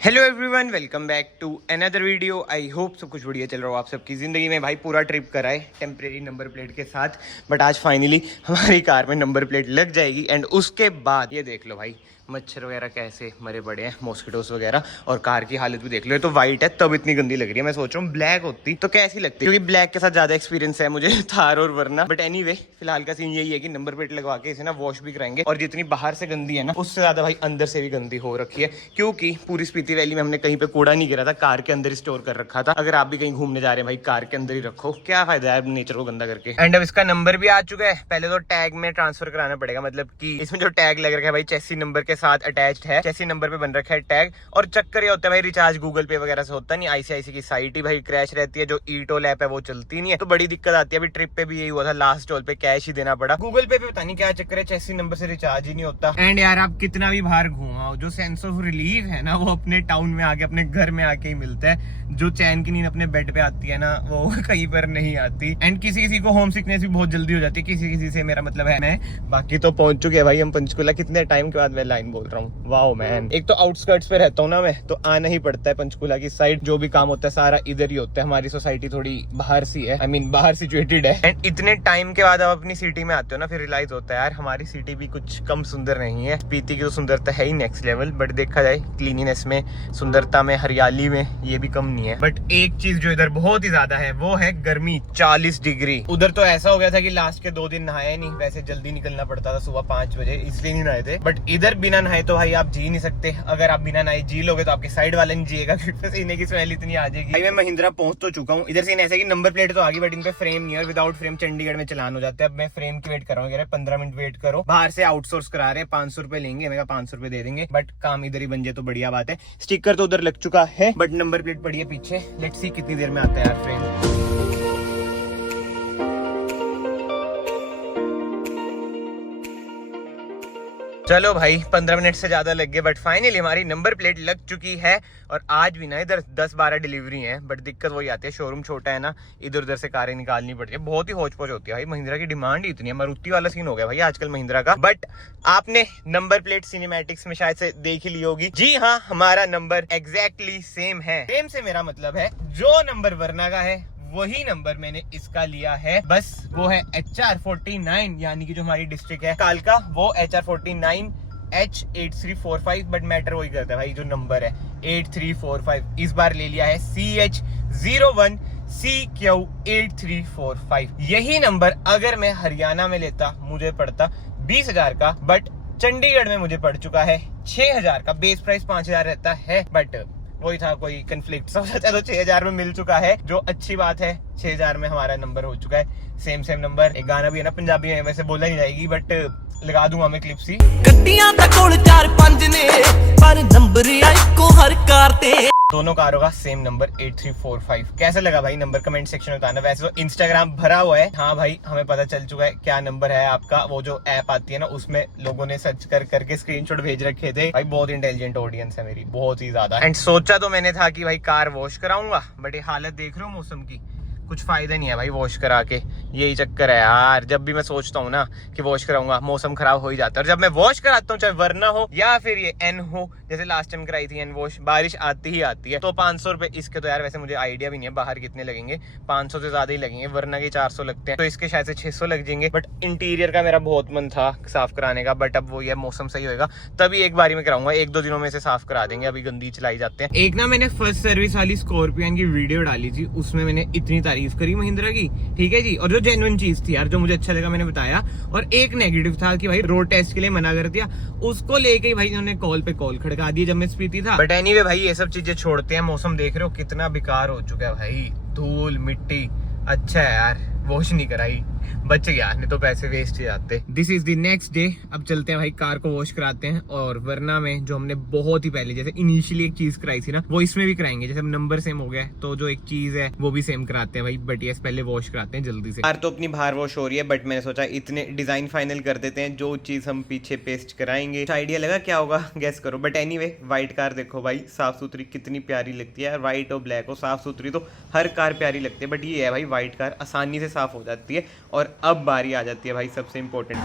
Hello everyone, welcome back to another video. I hope सब कुछ बढ़िया चल रहा हो आप सबकी ज़िंदगी में। भाई पूरा ट्रिप कराए टेम्परेरी नंबर प्लेट के साथ, बट आज फाइनली हमारी कार में नंबर प्लेट लग जाएगी। एंड उसके बाद ये देख लो भाई, मच्छर वगैरह कैसे मरे पड़े हैं, मॉस्किटोस वगैरह, और कार की हालत भी देख लो। ये तो वाइट है तब इतनी गंदी लग रही है। मैं सोच रहा हूँ ब्लैक होती तो कैसी लगती, क्योंकि ब्लैक के साथ ज़्यादा एक्सपीरियंस है मुझे थार और वरना। बट एनीवे, फिलहाल का सीन यही है कि नंबर प्लेट लगवा के इसे ना वॉश भी कराएंगे। और जितनी बाहर से गंदी है ना, उससे ज़्यादा भाई अंदर से भी गंदी हो रखी है, क्योंकि पूरी स्पीति वैली में हमने कहीं पे कूड़ा नहीं गिरा था, कार के अंदर ही स्टोर कर रखा था। अगर आप भी कहीं घूमने जा रहे हैं भाई, कार के अंदर ही रखो, क्या फायदा है नेचर को गंदा करके। एंड अब इसका नंबर भी आ चुका है। पहले तो टैग में ट्रांसफर कराना पड़ेगा, मतलब कि इसमें जो टैग लग रखा है भाई चेसी नंबर के साथ अटैच्ड है, चेसी नंबर पे बन रखा है टैग। और चक्कर ये होता है भाई, रिचार्ज गूगल पे वगैरह से होता नहीं, आईसीआईसी की साइट ही भाई क्रैश रहती है, जो ई टोल ऐप है वो चलती नहीं है, तो बड़ी दिक्कत आती है। अभी ट्रिप पे भी यही हुआ था, लास्ट टोल पे कैश ही देना पड़ा। गूगल पे पता नहीं क्या चक्कर है, चेसी नंबर से रिचार्ज ही नहीं होता। एंड यार आप कितना भी बाहर घूमाओ, जो सेंस ऑफ रिलीफ है ना, वो अपने टाउन में आके, अपने घर में आके ही मिलता है। जो चैन की नींद अपने बेड पे आती है ना, वो कहीं पर नहीं आती। एंड किसी किसी को होम सिकनेस भी बहुत जल्दी हो जाती है, किसी किसी से मेरा मतलब है मैं। बाकी तो पहुंच चुके हैं भाई हम पंचकुला। कितने टाइम के बाद मैं लाइन बोल रहा हूँ, वाओ मैन। एक तो आउटस्कर्ट्स पे रहता हूँ ना मैं, तो आना ही पड़ता है पंचकुला की साइड। जो भी काम होता है सारा इधर ही होता है। हमारी सोसाइटी थोड़ी बाहर सी है, आई मीन बाहर सिचुएटेड है। एंड इतने टाइम के बाद आप अपनी सिटी में आते हो ना, फिर रियलाइज होता है यार हमारी सिटी भी कुछ कम सुंदर नहीं है। स्पीति की तो सुंदरता है ही नेक्स्ट लेवल, बट देखा जाए क्लीनिनेस में, सुंदरता में, हरियाली में, ये भी कम नहीं है। बट एक चीज जो इधर बहुत ही ज्यादा है वो है गर्मी, 40 डिग्री। उधर तो ऐसा हो गया था कि लास्ट के 2 दिन नहाया नहीं। वैसे जल्दी निकलना पड़ता था सुबह 5 बजे, इसलिए नहीं नहाए थे। बट इधर बिना नहाए तो भाई आप जी नहीं सकते। अगर आप बिना नहाए जी लोगे तो आपके साइड वाले नहीं जिएगा, क्योंकि पसीने की स्मेल इतनी आ जाएगी। भाई मैं महिंद्रा पहुंच तो चुका हूँ। इधर सीन ऐसा कि नंबर प्लेट तो आ गई, बट इन पे फ्रेम नहीं है, और विदाउट फ्रेम चंडीगढ़ में चलान हो जाते हैं। अब मैं फ्रेम की वेट कर रहा हूँ, 15 मिनट वेट करो। बाहर से आउटसोर्स करा रहे हैं, 500 रुपए लेंगे। मेरा 500 रुपए दे देंगे, बट काम इधर ही बन जाए तो बढ़िया बात है। स्टिकर तो उधर लग चुका है, बट नंबर प्लेट पड़ी है पीछे। लेट्स सी कितनी देर में आता है यार फ्रेम। चलो भाई 15 मिनट से ज्यादा लग गए, बट फाइनली हमारी नंबर प्लेट लग चुकी है। और आज भी ना इधर 10-12 डिलीवरी है, बट दिक्कत वही आती है, शोरूम छोटा है ना, इधर उधर से कारें निकालनी पड़ती है, बहुत ही होच पोच होती है भाई। महिंद्रा की डिमांड ही इतनी है, मारुति वाला सीन हो गया भाई आजकल महिंद्रा का। बट आपने नंबर प्लेट सिनेमैटिक्स में शायद से देख ही ली होगी। जी हाँ, हमारा नंबर एग्जैक्टली सेम है। सेम से मेरा मतलब है जो नंबर वरना का है वही नंबर मैंने इसका लिया है, बस वो है HR49, यानी कि जो हमारी डिस्ट्रिक्ट है कालका, वो HR49 H8345। बट मैटर वही करता है भाई, जो नंबर है 8345। इस बार ले लिया है CH01 CQ8345। यही नंबर अगर मैं हरियाणा में लेता मुझे पड़ता 20,000 का, बट चंडीगढ़ में मुझे पड़ चुका है 6,000 का। बेस प्राइस 5,000 रहता है, बट वही था, कोई कंफ्लिक्ट सब सोचा तो 6,000 में मिल चुका है, जो अच्छी बात है। 6,000 में हमारा नंबर हो चुका है। Same number. एक गाना भी है ना पंजाबी में, वैसे बोला नहीं जाएगी, बट लगा दूंगा मैं क्लिप सी। गड्डियां दा कोल 4-5 ने, पर नंबर इको हर कार ते। दोनों कारों का सेम नंबर 8345। कैसा लगा भाई नंबर, कमेंट सेक्शन में बताना। वैसे तो इंस्टाग्राम भरा हुआ है। हाँ भाई, हमें पता चल चुका है क्या नंबर है आपका। वो जो ऐप आती है ना, उसमें लोगों ने सर्च करके स्क्रीनशॉट भेज रखे थे भाई। बहुत इंटेलिजेंट ऑडियंस है मेरी, बहुत ही ज्यादा। एंड सोचा तो मैंने था कि भाई कार वॉश कराऊंगा, बट ये हालत देख रहे हो मौसम की, कुछ फायदा नहीं है भाई वॉश करा के। यही चक्कर है यार, जब भी मैं सोचता हूँ ना कि वॉश कराऊंगा, मौसम खराब हो ही जाता है। और जब मैं वॉश कराता हूँ, चाहे वरना हो या फिर ये एन हो, जैसे लास्ट टाइम कराई थी एन वॉश, बारिश आती ही आती है। तो 500 रुपए इसके, तो यार वैसे मुझे आइडिया भी नहीं है बाहर कितने लगेंगे, 500 से ज्यादा ही लगेंगे, वरना के 400 लगते हैं, तो इसके शायद से 600 लग जाएंगे। बट इंटीरियर का मेरा बहुत मन था साफ कराने का, बट अब वो ये मौसम सही होगा तभी एक बारी में कराऊंगा। 1-2 दिनों में से साफ करा देंगे, अभी गंदी चलाई जाते हैं। एक ना मैंने फर्स्ट सर्विस वाली स्कॉर्पियन की वीडियो डाली थी, उसमें मैंने इतनी तारीफ करी महिंद्रा की, ठीक है जी। और जो जेन्युइन चीज थी यार, जो मुझे अच्छा लगा मैंने बताया। और एक नेगेटिव था कि भाई रोड टेस्ट के लिए मना कर दिया, उसको लेके भाई इन्होंने कॉल पे कॉल खड़का दी जब मैं स्पीति था। बट एनीवे भाई, ये सब चीजें छोड़ते हैं। मौसम देख रहे हो कितना बेकार हो चुका है भाई, धूल मिट्टी। अच्छा है यार वॉश नहीं कराई, बच गया, नहीं तो पैसे वेस्ट ही जाते। This is the next day. अब चलते हैं भाई कार को वॉश कराते हैं। और वरना में जो हमने बहुत ही पहले, जैसे इनिशियली एक चीज कराई थी ना, वो इसमें भी कराएंगे। जैसे नंबर सेम हो गया तो जो एक चीज है वो भी सेम कराते हैं भाई। बट यस, पहले वॉश कराते हैं जल्दी से। कार तो अपनी बाहर वॉश हो रही है, बट मैंने सोचा इतने डिजाइन फाइनल कर देते हैं, जो चीज हम पीछे पेस्ट कराएंगे। आइडिया लगा क्या होगा, गेस करो। बट एनीवे, व्हाइट कार देखो भाई, साफ सुथरी कितनी प्यारी लगती है। व्हाइट और ब्लैक हो, साफ सुथरी तो हर कार प्यारी लगती है, बट ये है भाई व्हाइट कार आसानी से साफ हो जाती है। और अब बारी आ जाती है भाई सबसे इम्पोर्टेंट।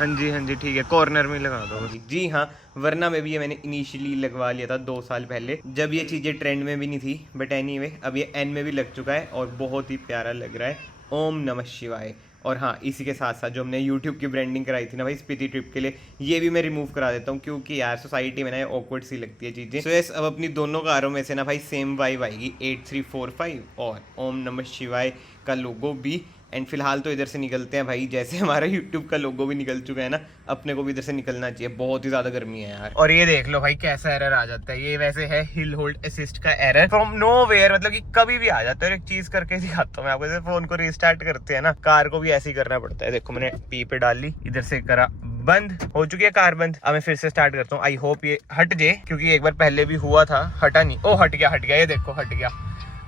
हाँ जी ठीक है, कॉर्नर में लगा दो जी। हाँ, वरना में भी ये मैंने इनिशियली लगवा लिया था 2 साल पहले, जब ये चीज़ें ट्रेंड में भी नहीं थी। बट एनीवे अब ये एन में भी लग चुका है और बहुत ही प्यारा लग रहा है। ओम नमः शिवाय। और हाँ, इसी के साथ साथ जो हमने यूट्यूब की ब्रांडिंग कराई थी ना भाई स्पीति ट्रिप के लिए, ये भी मैं रिमूव करा देता हूँ, क्योंकि यार सोसाइटी में ना ऑकवर्ड सी लगती है चीज़ें। सो यस, अब अपनी दोनों कारों में से ना भाई सेम वाइब आएगी 8345 और ओम नमः शिवाय का लोगो भी। एंड फिलहाल तो इधर से निकलते हैं भाई, जैसे हमारा यूट्यूब का लोगो भी निकल चुका है ना, अपने को भी इधर से निकलना चाहिए। बहुत ही ज्यादा गर्मी है यार। और ये देख लो भाई कैसा एरर आ जाता है। ये वैसे है हिल होल्ड असिस्ट का एरर फ्रॉम नोवेयर, मतलब कि कभी भी आ जाता है। एक चीज करके दिखाता हूँ मैं आपको, जैसे फोन को रिस्टार्ट करते हैं ना, कार को भी ऐसे ही करना पड़ता है। देखो मैंने पी पे डाल ली, इधर से करा बंद, हो चुकी है कार बंद। अब मैं फिर से स्टार्ट करता हूँ। आई होप ये हट जाए, क्योंकि एक बार पहले भी हुआ था, हटा नहीं। ओ हट गया, ये देखो हट गया।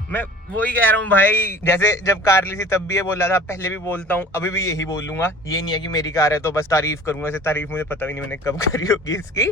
मैं वही कह रहा हूँ भाई, जैसे जब कार ली थी तब भी ये बोला था, पहले भी बोलता हूँ, अभी भी यही बोलूंगा। ये नहीं है कि मेरी कार है तो बस तारीफ करूंगा। ऐसे तारीफ मुझे पता भी नहीं मैंने कब करी होगी इसकी।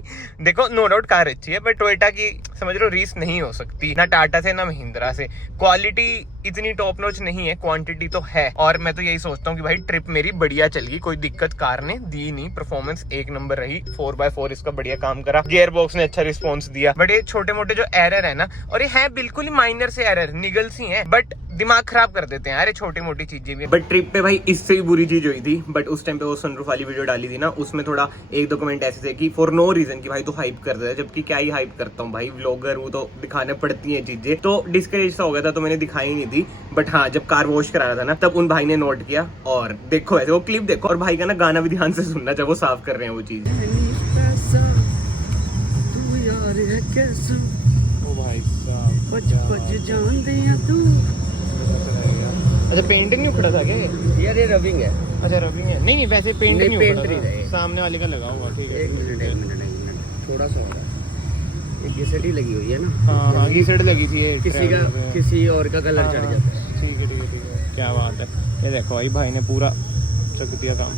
देखो नो डाउट कार अच्छी है, बट टोयोटा की समझ लो रीस नहीं हो सकती, ना टाटा से ना महिंद्रा से। क्वालिटी इतनी टॉप नॉच नहीं है, क्वांटिटी तो है। और मैं तो यही सोचता हूँ कि भाई ट्रिप मेरी बढ़िया चल गई, कोई दिक्कत कार ने दी नहीं। परफॉर्मेंस एक नंबर रही, 4x4 इसका बढ़िया काम करा, गियर बॉक्स ने अच्छा रिस्पॉन्स दिया। बट ये छोटे मोटे जो एरर है ना, और ये है बिल्कुल ही माइनर से एरर, निगल सी है, बट दिमाग खराब कर देते हैं यार ये छोटी मोटी चीजें भी। बट ट्रिप पे भाई इससे भी बुरी चीज हुई थी। बट उस टाइम पे वो सनरूफ वाली वीडियो डाली थी ना, उसमें थोड़ा 1-2 कमेंट ऐसे थे कि फॉर नो रीजन, कि भाई तो हाइप कर रहा है, जबकि क्या ही हाइप करता हूँ भाई, व्लॉगर वो तो दिखाने पड़ती है चीजें। तो डिस्करेज सा हो गया था, तो मैंने दिखाई नहीं थी। बट हाँ, जब कार वॉश करा रहा था ना, तब उन भाई ने नोट किया। और देखो ऐसे वो क्लिप देखो, और भाई का ना गाना भी ध्यान से सुनना जब वो साफ कर रहे हैं वो चीज। अच्छा पेंट नहीं उखड़ा था क्या यार? ये रबिंग है। अच्छा रबिंग है, नहीं वैसे पेंट नहीं उखड़ा था, सामने वाले का लगा हुआ। ठीक है, एक मिनट थोड़ा सा हो रहा है। एक घिसटी लगी हुई है ना? हाँ घिसट लगी थी, किसी और का कलर चढ़ जाता है। ठीक है, क्या बात है। ये देखो भाई ने पूरा चक दिया काम।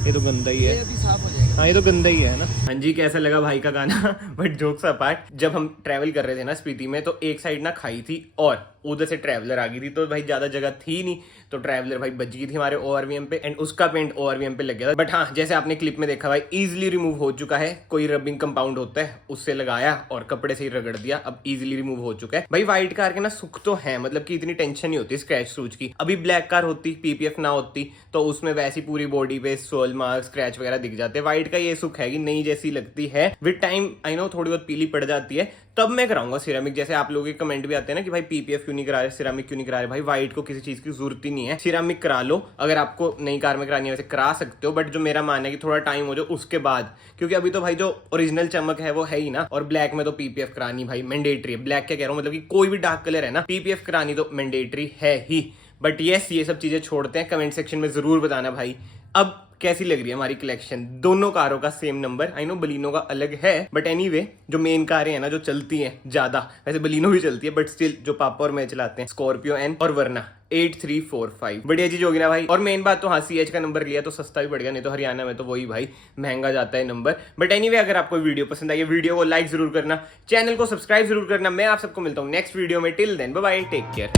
ये तो गंदा ही है, ये अभी साफ हो जाएगा। हाँ ये तो गंदा ही है ना। हाँ जी, कैसा लगा भाई का गाना? बट जोक्स अपार्ट, जब हम ट्रैवल कर रहे थे ना स्पीति में, तो एक साइड ना खाई थी और उधर से ट्रैवलर आ गई थी, तो भाई ज्यादा जगह थी नहीं, तो ट्रैवलर भाई बच गई थी हमारे ओआरवीएम पे, एंड उसका पेंट ओआरवीएम पे लग गया था। बट हाँ, जैसे आपने क्लिप में देखा भाई, इजिली रिमूव हो चुका है। कोई रबिंग कंपाउंड होता है उससे लगाया और कपड़े से ही रगड़ दिया, अब इजिली रिमूव हो चुका है। भाई व्हाइट कार के ना सुख तो है, मतलब कि इतनी टेंशन नहीं होती स्क्रैच सूच की। अभी ब्लैक कार होती, पीपीएफ ना होती, तो उसमें वैसी पूरी बॉडी पे सोल मार्क स्क्रैच वगैरह दिख जाते। व्हाइट का ये सुख है कि नई जैसी लगती है। विद टाइम आई नो थोड़ी बहुत पीली पड़ जाती है, तब मैं कराऊंगा सिरेमिक। जैसे आप लोगों के कमेंट भी आते हैं ना कि भाई पीपीएफ क्यों नहीं करा रहे, सिरेमिक क्यों नहीं करा रहे। भाई व्हाइट को किसी चीज की जरूरत ही नहीं है, सिरेमिक करा लो। अगर आपको नई कार में करानी है वैसे करा सकते हो, बट जो मेरा मानना है कि थोड़ा टाइम हो जाए उसके बाद, क्योंकि अभी तो भाई जो ओरिजिनल चमक है वो है ही ना। और ब्लैक में तो पीपीएफ करानी भाई मैंडेटरी है। ब्लैक क्या कह रहा हूँ, मतलब कि कोई भी डार्क कलर है ना, पीपीएफ करानी तो मैंडेटरी है ही। बट यस, ये सब चीजें छोड़ते हैं, कमेंट सेक्शन में जरूर बताना भाई अब कैसी लग रही है हमारी कलेक्शन। दोनों कारों का same number, I know Baleno का अलग है, बट एनीवे जो मेन कारें हैं ना जो चलती हैं ज्यादा, वैसे बलिनो भी चलती है बट स्टिल जो पापा और मैं चलाते हैं, स्कॉर्पियो एन और वरना 8345। बढ़िया चीज होगी ना भाई। और मेन बात तो हाँ, CH का नंबर लिया तो सस्ता भी पड़ गया, नहीं तो हरियाणा में तो वही भाई महंगा जाता है नंबर। बट एनीवे, अगर आपको वीडियो पसंद आई, वीडियो को लाइक जरूर करना, चैनल को सब्सक्राइब जरूर करना। मैं आप सबको मिलता हूँ नेक्स्ट वीडियो में। Till then bye bye, take care.